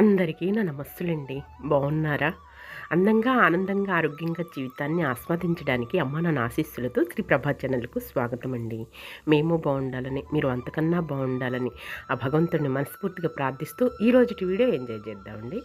అందరికీ నా నమస్సులండి. బాగున్నారా? అందంగా ఆనందంగా ఆరోగ్యంగా జీవితాన్ని ఆస్వాదించడానికి అమ్మ నా ఆశీస్సులతో శ్రీ ప్రభా ఛానల్కు స్వాగతం అండి మేము బాగుండాలని మీరు అంతకన్నా బాగుండాలని ఆ భగవంతుడిని మనస్ఫూర్తిగా ప్రార్థిస్తూ ఈ రోజుటి వీడియో ఎంజాయ్ చేద్దామండి.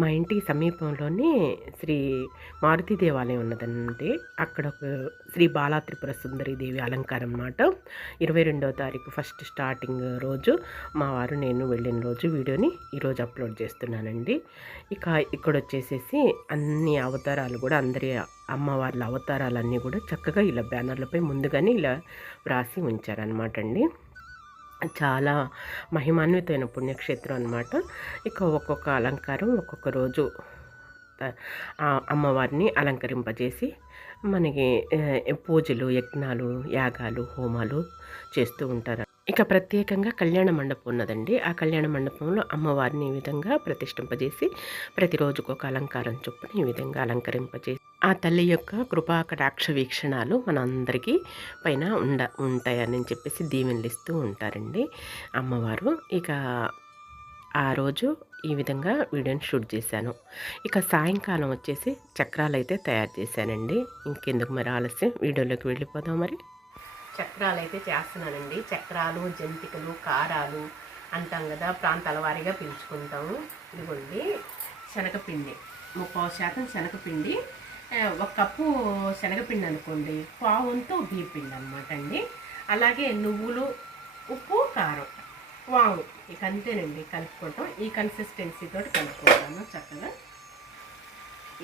మా ఇంటికి సమీపంలోనే శ్రీ మారుతి దేవాలయం ఉన్నదండి. అక్కడ ఒక శ్రీ బాలా త్రిపుర సుందరి దేవి అలంకారం అన్నమాట ఇరవై రెండవ తారీఖు ఫస్ట్ స్టార్టింగ్ రోజు మా వారు నేను వెళ్ళిన రోజు వీడియోని ఈరోజు అప్లోడ్ చేస్తున్నానండి. ఇక ఇక్కడ వచ్చేసేసి అన్ని అవతారాలు కూడా అందరి అమ్మవార్ల అవతారాలన్నీ కూడా చక్కగా ఇలా బ్యానర్లపై ముందుగానే ఇలా వ్రాసి ఉంచారనమాట అండి చాలా మహిమాన్వితమైన పుణ్యక్షేత్రం అనమాట ఇక ఒక్కొక్క అలంకారం ఒక్కొక్క రోజు అమ్మవారిని అలంకరింపజేసి మనకి పూజలు యజ్ఞాలు యాగాలు హోమాలు చేస్తూ ఉంటారు. ఇక ప్రత్యేకంగా కళ్యాణ మండపం ఉన్నదండి. ఆ కళ్యాణ మండపంలో అమ్మవారిని ఈ విధంగా ప్రతిష్ఠింపజేసి ప్రతిరోజుకు ఒక అలంకారం చొప్పున ఈ విధంగా అలంకరింపజేసి ఆ తల్లి యొక్క కృపా కటాక్ష వీక్షణాలు మనందరికీ పైన ఉండ ఉంటాయని చెప్పేసి దీవెనలు ఇస్తూ ఉంటారండి. అమ్మవారు ఇక ఆ రోజు ఈ విధంగా వీడియోని షూట్ చేశాను. ఇక సాయంకాలం వచ్చేసి చక్రాలు అయితే తయారు చేశానండి. ఇంకెందుకు మరి ఆలస్యం? వీడియోలోకి వెళ్ళిపోదాం మరి. చక్రాలు అయితే చేస్తున్నానండి. చక్రాలు జంతికలు కారాలు అంటాం కదా ప్రాంతాల వారీగా పిలుచుకుంటాము. ఇదిగోండి శనగపిండి. ముప్పై శాతం శనగపిండి ఒక కప్పు శనగపిండి అనుకోండి పావుంతో బియ్యపిండి అనమాట అండి. అలాగే నువ్వులు ఉప్పు కారం వాము. ఇక అంతేనండి కలుపుకోవటం. ఈ కన్సిస్టెన్సీతో తోటి కలుపుకుంటాను చక్కగా.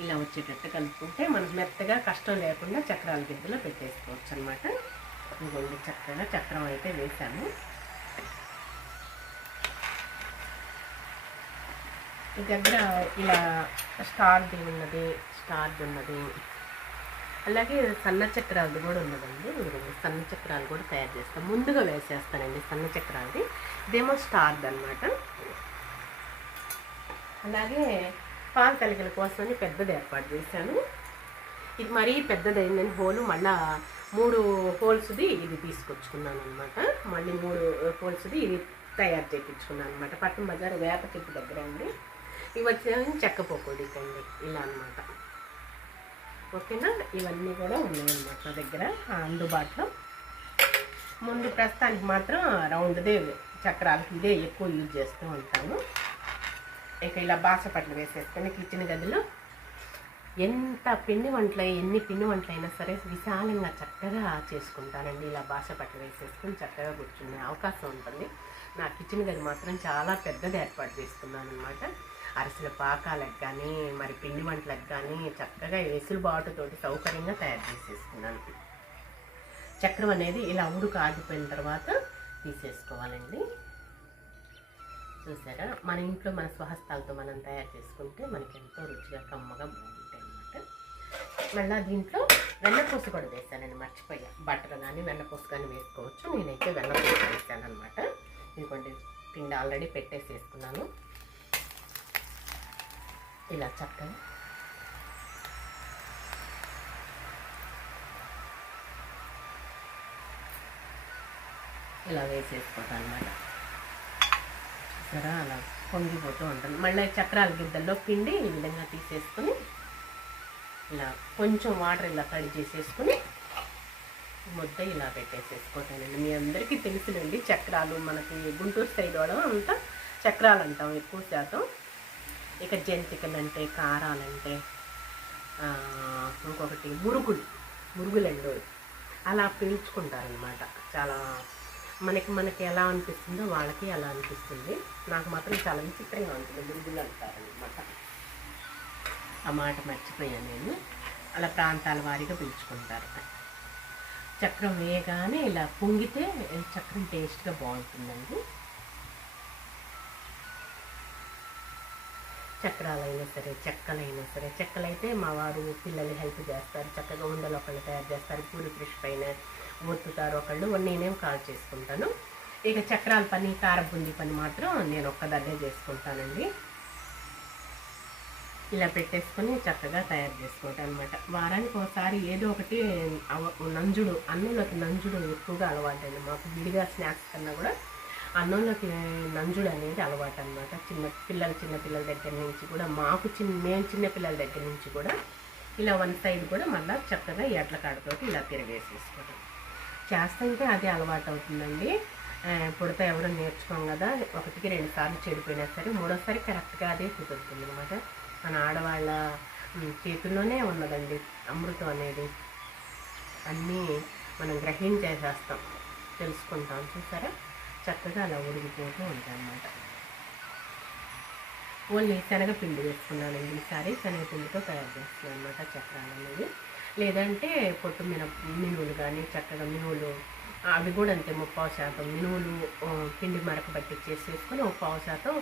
ఇలా వచ్చేటట్టు కలుపుకుంటే మనకు మెత్తగా కష్టం లేకుండా చక్రాల గిద్దలో పెట్టేసుకోవచ్చు అనమాట ఇంకొండి చక్కగా చక్రం అయితే వేసాము ఈ దగ్గర ఇలా స్టార్ది ఉన్నది స్టార్ది ఉన్నది. అలాగే సన్న చక్రాలది కూడా ఉన్నదండి. ఇదిగోండి సన్న చక్రాలు కూడా తయారు చేస్తాం. ముందుగా వేసేస్తానండి సన్న చక్రాలది. ఇదేమో స్టార్ది అనమాట అలాగే పాల తలికల కోసమని పెద్దది ఏర్పాటు చేశాను. ఇది మరీ పెద్దదైందని హోలు మళ్ళా మూడు హోల్స్ది ఇది తీసుకొచ్చుకున్నాను అనమాట మళ్ళీ మూడు హోల్స్ది ఇది తయారు చేయించుకున్నాను అనమాట పట్టణ బజార్ వేప చెట్టు దగ్గర అండి. ఇవి వచ్చేసి చెక్క పకోడీ ఇలా అనమాట ఓకేనా ఇవన్నీ కూడా ఉన్నాయన్నమాట నా దగ్గర అందుబాటులో. ముందు ప్రస్తుతానికి మాత్రం రౌండ్దే చక్రాలకి ఇదే ఎక్కువ యూజ్ చేస్తూ ఉంటాను. ఇక ఇలా బాసపట్లు వేసేసుకొని కిచెన్ గదిలో ఎంత పిండి వంటలు ఎన్ని పిండి వంటలైనా సరే విశాలంగా చక్కగా చేసుకుంటానండి. ఇలా భాష పట్ల వేసేసుకుని చక్కగా కూర్చునే అవకాశం ఉంటుంది. నా కిచెన్ గది మాత్రం చాలా పెద్దది ఏర్పాటు చేసుకున్నాను అనమాట అరిసెల పాకాలకు కానీ మరి పిండి వంటలకు కానీ చక్కగా వెసులుబాటుతోటి సౌకర్యంగా తయారు చేసేసుకున్నాను. చక్రం అనేది ఇలా ఉడుకు ఆగిపోయిన తర్వాత తీసేసుకోవాలండి. చూసారా? మన ఇంట్లో మన స్వహస్తాలతో మనం తయారు చేసుకుంటే మనకి ఎంతో రుచిగా కమ్మగా బాగుంటాయి అన్నమాట మళ్ళీ దీంట్లో వెన్నపూస కూడా వేసానండి మర్చిపోయా. బటర్ కానీ వెన్నపూస కానీ వేసుకోవచ్చు. నేనైతే వెన్నపూస వేసాను అనమాట ఇదిగోండి పిండి ఆల్రెడీ పెట్టేసి వేసుకున్నాను ఇలా చక్కగా ఇలా వేసేసుకోవటం అనమాట చూసారా అలా పొంగిపోతూ ఉంటుంది మళ్ళీ చక్రాల గిద్దల్లో పిండి ఈ విధంగా తీసేసుకుని ఇలా కొంచెం వాటర్ ఇలా కడి చేసేసుకుని ముద్ద ఇలా పెట్టేసేసుకోవటానండి మీ అందరికీ తెలుసునండి చక్రాలు మనకి గుంటూరు సైడ్ వాళ్ళం అంతా చక్రాలు అంటాం ఎక్కువ శాతం. ఇక జంతికలు అంటే కారాలంటే ఇంకొకటి మురుగులు మురుగులండు. అలా పీల్చుకుంటారనమాట చాలా మనకి మనకి ఎలా అనిపిస్తుందో వాళ్ళకి అలా అనిపిస్తుంది. నాకు మాత్రం చాలా విచిత్రంగా ఉంటుంది మురుగులు అంటారనమాట ఆ మాట మర్చిపోయాను నేను. అలా ప్రాంతాల వారీగా పిలుచుకుంటారు చక్రం వేయగానే ఇలా పొంగితే చక్రం టేస్ట్గా బాగుంటుందండి. చక్రాలైనా సరే చెక్కలైనా సరే చెక్కలైతే మా వారు పిల్లలు హెల్ప్ చేస్తారు చక్కగా ఉండలు ఒకళ్ళు తయారు చేస్తారు పూరి ఫ్రెష్ పైన ఒత్తుతారు ఒకళ్ళు. నేనేం కాల్ చేసుకుంటాను. ఇక చక్రాల పని కారబుంది పని మాత్రం నేను ఒక్కదాన్నే చేసుకుంటానండి. ఇలా పెట్టేసుకొని చక్కగా తయారు చేసుకుంటాను అనమాట వారానికి ఒకసారి ఏదో ఒకటి నంజుడు అన్నంలోకి నంజుడు ఎక్కువగా అలవాటండి మాకు విడిగా స్నాక్స్ కన్నా కూడా అన్నంలోకి నంజుడు అనేది అలవాటు అనమాట చిన్న పిల్లల చిన్న పిల్లల దగ్గర నుంచి కూడా మాకు చిన్న మేము చిన్న పిల్లల దగ్గర నుంచి కూడా ఇలా వన్ సైడ్ కూడా మళ్ళీ చక్కగా ఎడ్ల కాడతోటి ఇలా తిరగేసేసుకోవడం చేస్తుంటే అదే అలవాటు అవుతుందండి ఆ, ఎవరో నేర్చుకోం కదా ఒకటికి రెండు సార్లు చెడిపోయినా సరే మూడోసారి కరెక్ట్గా అదే కుదురుతుంది అనమాట మన ఆడవాళ్ళ చేతుల్లోనే ఉన్నదండి అమృతం అనేది. అన్నీ మనం గ్రహించేసేస్తాం. తెలుసుకుంటాం. చూసారా? చక్కగా అలా ఉడిగిపోతూ ఉంటాయన్నమాట. ఓన్లీ శనగపిండి వేసుకున్నానండి ఈసారి. శనగపిండితో తయారు చేస్తున్నాను అనమాట చక్రాలు అనేవి. లేదంటే పొట్టు మిన మినువులు కానీ చక్కగా మినువులు అవి కూడా అంతే ముప్పావు శాతం. మినువులు పిండి మరక పట్టించేసేసుకొని ఒక పావు శాతం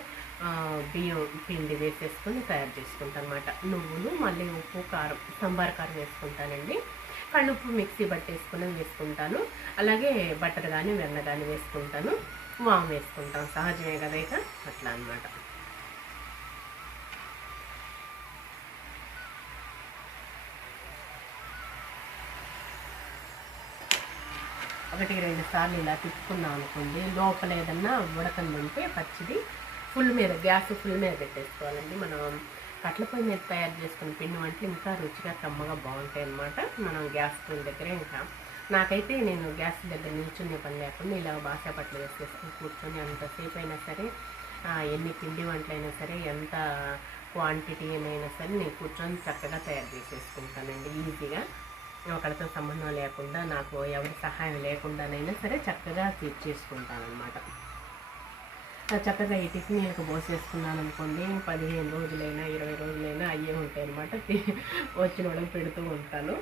బియ్యం పిండి వేసేసుకొని తయారు చేసుకుంటాను అనమాట నువ్వులు మళ్ళీ ఉప్పు కారం సంబార కారం వేసుకుంటానండి. కళ్ళుప్పు మిక్సీ పట్టేసుకుని వేసుకుంటాను. అలాగే బటర్ కానీ వెన్న కానీ వేసుకుంటాను. వామ్ వేసుకుంటాను సహజమే కదా ఇక? అట్లా అన్నమాట. ఒకటికి రెండు సార్లు ఇలా తిప్పుకున్నాం అనుకోండి. లోపల ఏదన్నా ఉడకందంటే పచ్చిది. ఫుల్ మీద గ్యాస్ ఫుల్ మీద పెట్టేసుకోవాలండి. మనం కట్ల పొయ్యి మీద తయారు చేసుకున్న పిండి వంటలు ఇంకా రుచిగా కమ్మగా బాగుంటాయి అన్నమాట మనం గ్యాస్ పొయ్యి దగ్గరే ఇంకా నాకైతే నేను గ్యాస్ దగ్గర నిల్చునే పని లేకుండా ఇలా బాసాపట్లు వేసేసుకుని కూర్చొని అంతసేపు అయినా సరే ఎన్ని పిండి వంటలైనా సరే ఎంత క్వాంటిటీ అయినా సరే నేను కూర్చొని చక్కగా తయారు చేసేసుకుంటానండి ఈజీగా. ఒకరితో సంబంధం లేకుండా నాకు ఎవరి సహాయం లేకుండానైనా సరే చక్కగా తీర్చేసుకుంటాను అనమాట చక్కగా ఈ టిఫిన్లకు పోసేసుకున్నాను అనుకోండి. పదిహేను రోజులైనా ఇరవై రోజులైనా అయ్యే ఉంటాయి అనమాట వచ్చిన వాళ్ళకి పెడుతూ ఉంటాను.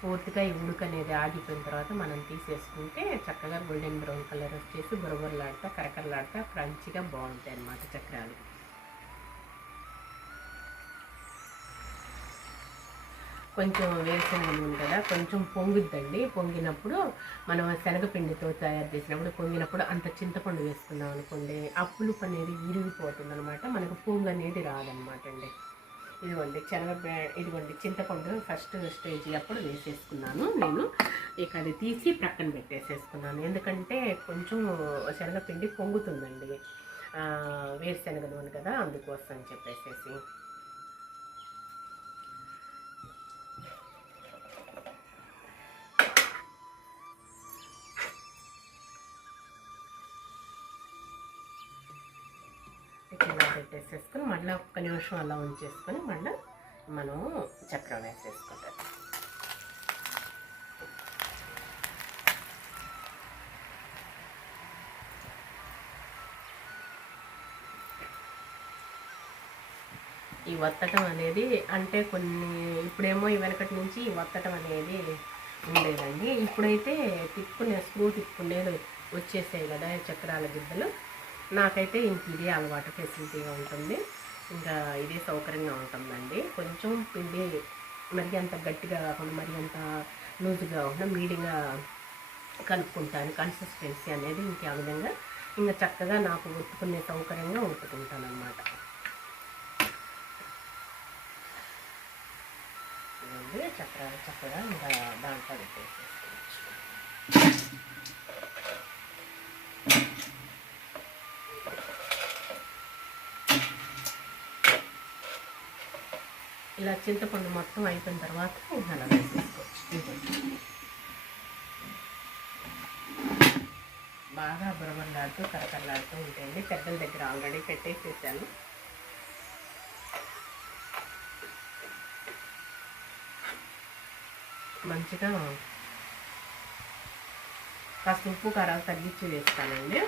పూర్తిగా ఈ ఉడుకు అనేది ఆగిపోయిన తర్వాత మనం తీసేసుకుంటే చక్కగా గోల్డెన్ బ్రౌన్ కలర్ వచ్చేసి బురబురలాడుతా కరకరలాడుతా క్రంచిగా బాగుంటాయి అన్నమాట చక్రాలు. కొంచెం వేరుశనగ నూనె కదా కొంచెం పొంగుద్దండి. పొంగినప్పుడు మనం శనగపిండితో తయారు చేసినప్పుడు పొంగినప్పుడు అంత చింతపండు వేసుకున్నాం అనుకోండి అప్పులు అనేది విరిగిపోతుంది అనమాట మనకు పొంగు అనేది రాదనమాట అండి. ఇదిగోండి శనగ ఇదిగోండి చింతపండు ఫస్ట్ స్టేజ్ అప్పుడు వేసేసుకున్నాను. నేను ఇక అది తీసి ప్రక్కన పెట్టేసేసుకున్నాను. ఎందుకంటే కొంచెం శనగపిండి పొంగుతుందండి. వేరుశనగ నూనె కదా అందుకోసం అని చెప్పేసేసి. వేసేసుకొని మళ్ళీ ఒక్క నిమిషం అలా ఉంచేసుకొని మళ్ళీ మనం చక్రం వేసేసుకుంటాం. ఈ వత్తటం అనేది అంటే కొన్ని ఇప్పుడేమో ఈ వెనకటి నుంచి ఈ వత్తటం అనేది ఉండేదండి. ఇప్పుడైతే తిప్పుకునే స్క్రూ తిప్పుకునేది వచ్చేసాయి కదా చక్రాల గిద్దలు. నాకైతే ఇంక అలవాటు ఫెసిలిటీగా ఉంటుంది. ఇంకా ఇదే సౌకర్యంగా ఉంటుందండి. కొంచెం పిండి మరి అంత గట్టిగా కాకుండా మరి అంత లూజ్గా కాకుండా మీడియంగా కలుపుకుంటాను. కన్సిస్టెన్సీ అనేది ఇంకా ఆ విధంగా. ఇంకా చక్కగా నాకు ఉత్తుకునే సౌకర్యంగా ఉత్తుకుంటాను అనమాట చక్కగా చక్కగా ఇంకా దాంట్లో పెట్టేసేసుకోవచ్చు ఇలా చింతపండు మొత్తం అయిపోయిన తర్వాత ఇంకా అలా వేసేసుకోవచ్చు. బాగా బురబరలాడుతూ కరకరలాడుతూ ఉంటాయండి. పెద్దల దగ్గర ఆల్రెడీ పెట్టేసేసాను. మంచిగా కాస్త ఉప్పు కారాలు తగ్గించి వేస్తానండి.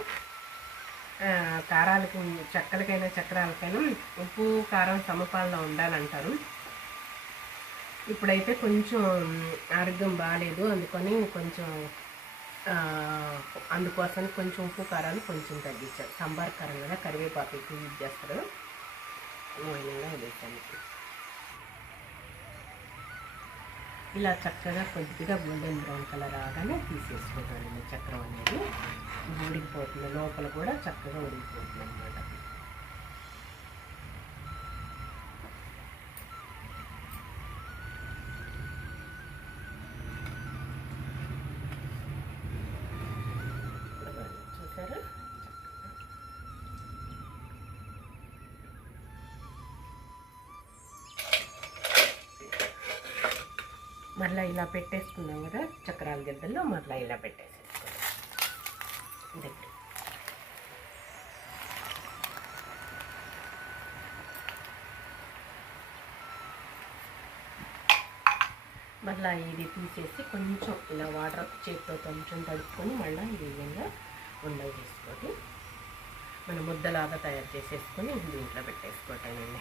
కారాలకు చెక్కలకైనా చక్రాలకైనా ఉప్పు కారం సమపాలలో ఉండాలంటారు. ఇప్పుడైతే కొంచెం ఆరోగ్యం బాగాలేదు అందుకని కొంచెం అందుకోసం కొంచెం ఉప్పు కారాలు కొంచెం తగ్గించారు సాంబార్ కారం కదా కరివేపాకు ఎక్కువ యూజ్ చేస్తారు. మూలంగా వేసాను ఇలా చక్కగా కొద్దిగా గోల్డెన్ బ్రౌన్ కలర్ రాగానే తీసేసుకుంటాను చక్రం అనేది ఉడికిపోతుంది లోపల కూడా చక్కగా ఉడికిపోతుంది అన్నమాట. మరలా ఇలా పెట్టేసుకున్నాం కదా చక్రాల గిద్దల్లో మరలా ఇలా పెట్టేసేసుకోవాలి. దగ్గర మళ్ళీ ఇది తీసేసి కొంచెం ఇలా వాటర్ చేతితో కొంచెం తడుపుకొని మళ్ళీ ఈ విధంగా ఉండలు తీసుకొని మనం ముద్దలాగా తయారు చేసేసుకొని దీంట్లో పెట్టేసుకోవటానండి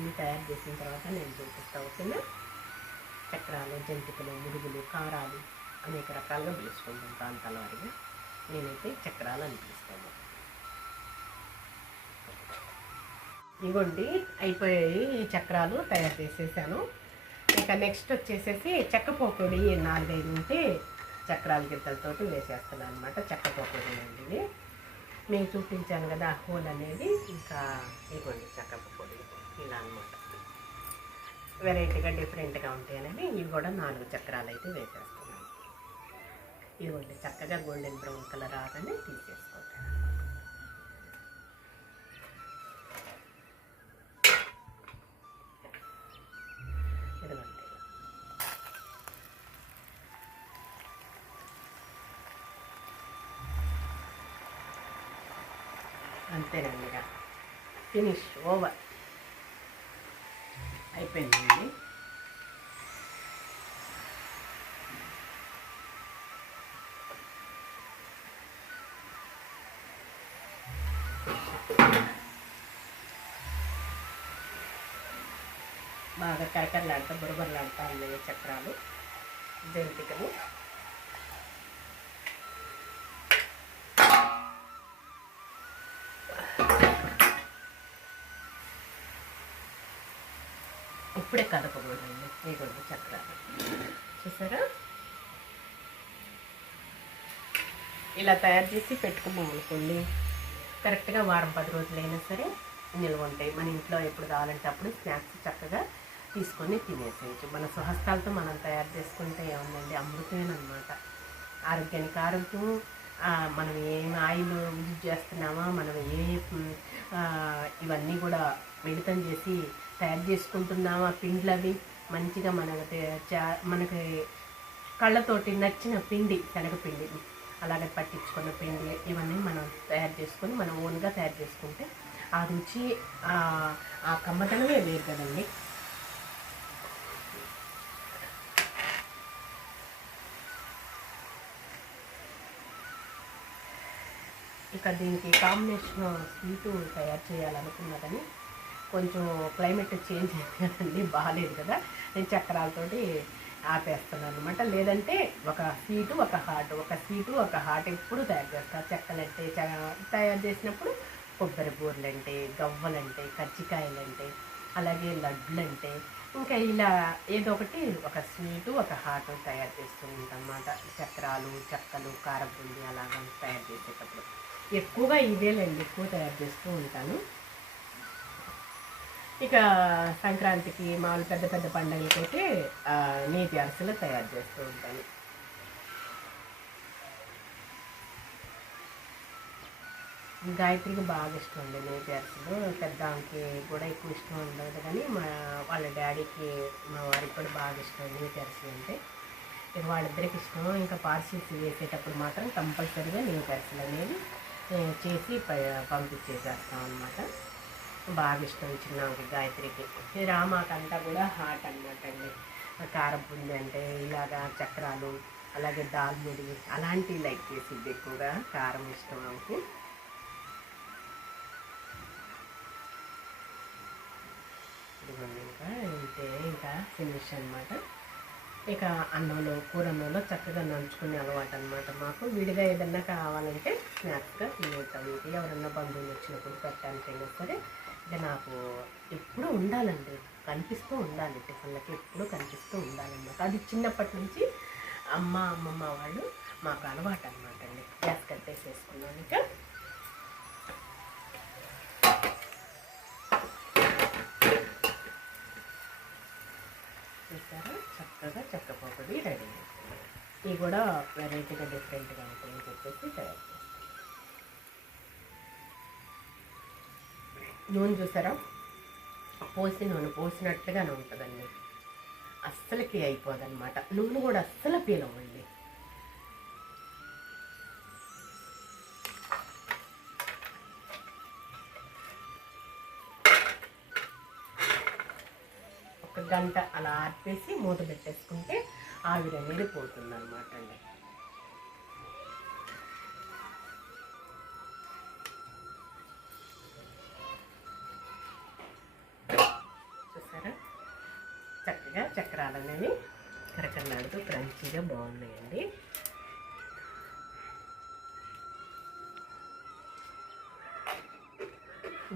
అన్నీ తయారు చేసిన తర్వాత నేను చూపిస్తా ఓకేనా చక్రాలు జంతికలు మురుగులు కారాలు అనేక రకాలుగా పిలుచుకుంటాం ప్రాంతాల వారిగా. నేనైతే చక్రాలు అని పిలుస్తాను. ఇవ్వండి అయిపోయాయి ఈ చక్రాలు తయారు చేసేసాను. ఇక నెక్స్ట్ వచ్చేసేసి చెక్క పోకుడి నాలుగైదు ఉంటే చక్రాల గిద్దలతో వేసేస్తున్నాను అనమాట చెక్క పోకుడి అండి ఇది. నేను చూపించాను కదా హోల్ అనేది. ఇంకా ఇవ్వండి చెక్క ఇలా అనమాట వెరైటీగా డిఫరెంట్గా ఉంటాయి అనేది ఇవి కూడా నాలుగు చక్రాలు అయితే వేసేస్తున్నాను. ఇదిగోండి చక్కగా గోల్డెన్ బ్రౌన్ కలర్ రాగానే తీసేసుకుంటాను ఇదిగోండి. అంతేనండి ఫినిష్ ఓవర్ అయిపోయిందండి బాగా కరకరలాడుతూ బురబరలాడుతూ ఉన్నాయి చక్రాలు. జంతికలు ఇప్పుడే కదపకూడదండి. ఇదిగోండి చక్రాలు చూసారా? ఇలా తయారు చేసి పెట్టుకున్నాం అనుకోండి. కరెక్ట్గా వారం పది రోజులైనా సరే నిల్వ ఉంటాయి. మన ఇంట్లో ఎప్పుడు కావాలంటే అప్పుడు స్నాక్స్ చక్కగా తీసుకొని తినేసేయచ్చు. మన స్వహస్తాలతో మనం తయారు చేసుకుంటే ఏముందండి? అమృతమేనమాట ఆరోగ్యానికి ఆరోగ్యం. మనం ఏం ఆయిల్ యూజ్ చేస్తున్నామా? మనం ఏ ఇవన్నీ కూడా మిళితం చేసి తయారు చేసుకుంటున్నామా పిండ్లు అవి మంచిగా మనకు మనకి కళ్ళతోటి నచ్చిన పిండి శనగపిండి అలాగే పట్టించుకున్న పిండి ఇవన్నీ మనం తయారు చేసుకొని మనం ఓన్గా తయారు చేసుకుంటే ఆ రుచి ఆ కమ్మతనమే వేరు కదండి. ఇక దీనికి కాంబినేషన్ స్వీటు తయారు చేయాలనుకున్నా కానీ కొంచెం క్లైమేట్ చేంజ్ అయింది బాగాలేదు కదా. నేను చక్రాలతోటి ఆపేస్తున్నాను అనమాట లేదంటే ఒక స్వీటు ఒక హాట్ ఒక స్వీటు ఒక హాట్ ఎప్పుడు తయారు చేస్తాను చెక్కలంటే చ- తయారు చేసినప్పుడు కొబ్బరి బూరలంటే గవ్వలంటే కజ్జికాయలంటే అలాగే లడ్డులంటే ఇంకా ఇలా ఏదో ఒకటి ఒక స్వీటు ఒక హాట్ తయారు చేస్తూ ఉంటాం అన్నమాట చక్రాలు చెక్కలు కారపుండి అలాగా తయారు చేసేటప్పుడు. ఎక్కువగా ఇదేలేండి ఎక్కువ తయారు చేస్తూ ఉంటాను. ఇక సంక్రాంతికి మామూలు పెద్ద పెద్ద పండుగలకైతే నీటి అరసలు తయారు చేస్తూ ఉంటాను. గాయత్రికి బాగా ఇష్టం అండి నీటి అరసలు. పెద్ద ఆమెకి కూడా ఎక్కువ ఇష్టం ఉండదు కానీ మా వాళ్ళ డాడీకి మా వారికి కూడా బాగా ఇష్టం నీటి అరసలు అంటే. ఇక వాళ్ళిద్దరికి ఇష్టం. ఇంకా పార్సిల్స్ వేసేటప్పుడు మాత్రం కంపల్సరీగా నీటి అరసలు అనేది చేసి ప- పంపించేసేస్తాం అనమాట బాగా ఇష్టం చిన్నకి గాయత్రికి. ఈ రామాకంతా కూడా హాట్ అనమాట అండి. కారం అంటే ఇలాగా చక్రాలు అలాగే దాల్ముడి అలాంటివి లైక్ చేసిద్ది ఎక్కువగా కారం ఇష్టం ఆమెకి. ఇంకా ఇంతే ఇంకా ఫినిష్ అనమాట ఇక అన్నంలో కూర అన్నంలో చక్కగా నంచుకునే అలవాటు అనమాట మాకు. విడిగా ఏదన్నా కావాలంటే స్నాక్స్గా తినేస్తాం ఎవరన్నా బంధువులు వచ్చినప్పుడు పెట్టడానికైనా సరే అంటే నాకు ఎప్పుడూ ఉండాలండి. కనిపిస్తూ ఉండాలి. టిఫిన్లకి ఎప్పుడూ కనిపిస్తూ ఉండాలన్నమాట. అది చిన్నప్పటి నుంచి అమ్మ అమ్మమ్మ వాళ్ళు మాకు అలవాటు అనమాట అండి. గ్యాస్ కట్టేసేసుకున్నాను ఇక. చూసారా? చక్కగా చక్కగా చెక్క రెడీ. ఇది కూడా వెరైటీగా డిఫరెంట్గా ఉంటుంది. నూనె చూసారా? పోసి నూనె పోసినట్లుగానే ఉంటుందండి. అస్సలకి అయిపోదన్నమాట. నూనె కూడా అస్సలు పీలవండి. ఒక గంట అలా ఆర్పేసి మూత పెట్టేసుకుంటే ఆవిరి అనేది పోతుంది అనమాట అండి. చక్కగా చక్రాలు కరకరలాడుతూ క్రంచీగా బాగున్నాయండి.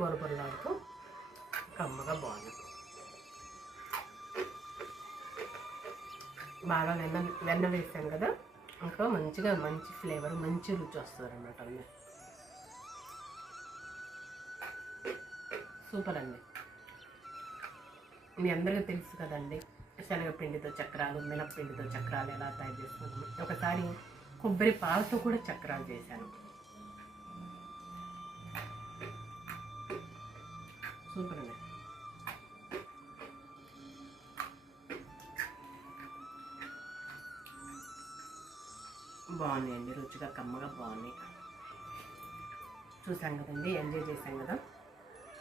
బొరబొరలాడుతూ కమ్మగా బాగున్నాయి. బాగా వెన్న వెన్న వేసాం కదా ఇంకా మంచిగా మంచి ఫ్లేవర్ మంచి రుచి వస్తుంది అన్నమాట అండి సూపర్ అండి. మీ అందరికీ తెలుసు కదండి. శనగపిండితో చక్రాలు మినప్పిండితో చక్రాలు ఎలా తయారు చేసుకుంటాము ఒకసారి కొబ్బరి పాలతో కూడా చక్రాలు చేశాను. సూపర్ అండి. బాగున్నాయండి రుచిగా కమ్మగా బాగున్నాయి. చూసాం కదండి ఎంజాయ్ చేశాం కదా.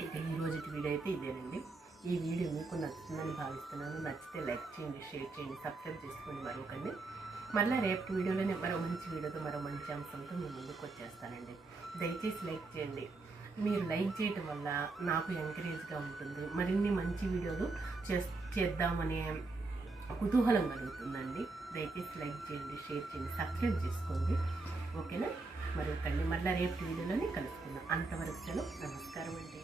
ఇక ఈ రోజు వీడియో అయితే ఇదేనండి. ఈ వీడియో మీకు అని భావిస్తున్నాను. నచ్చితే లైక్ చేయండి షేర్ చేయండి సబ్స్క్రైబ్ చేసుకోండి మరొకరిని మళ్ళీ రేపు వీడియోలోనే మరో మంచి వీడియోతో మరో మంచి అంశంతో మీ ముందుకు వచ్చేస్తానండి. దయచేసి లైక్ చేయండి. మీరు లైక్ చేయటం వల్ల నాకు ఎంకరేజ్గా ఉంటుంది. మరిన్ని మంచి వీడియోలు చేస్ చేద్దామనే కుతూహలం కలుగుతుందండి. దయచేసి లైక్ చేయండి షేర్ చేయండి సబ్స్క్రైబ్ చేసుకోండి. ఓకేనా? మరి కండి మళ్ళీ రేపు వీడియోలోనే కలుసుకుందాం. అంతవరకు సెలవు. నమస్కారం అండి